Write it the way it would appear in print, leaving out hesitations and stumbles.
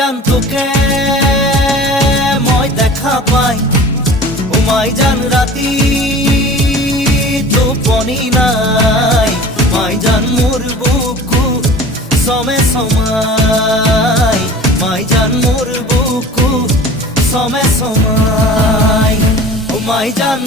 জান তোকে মই দেখা পাই ও মাই জান রাতি টোপনি নাই মাই জান মোর বুকু সমে সমাই মাই জান মোর বুকু সমে সমাই ও মাই জান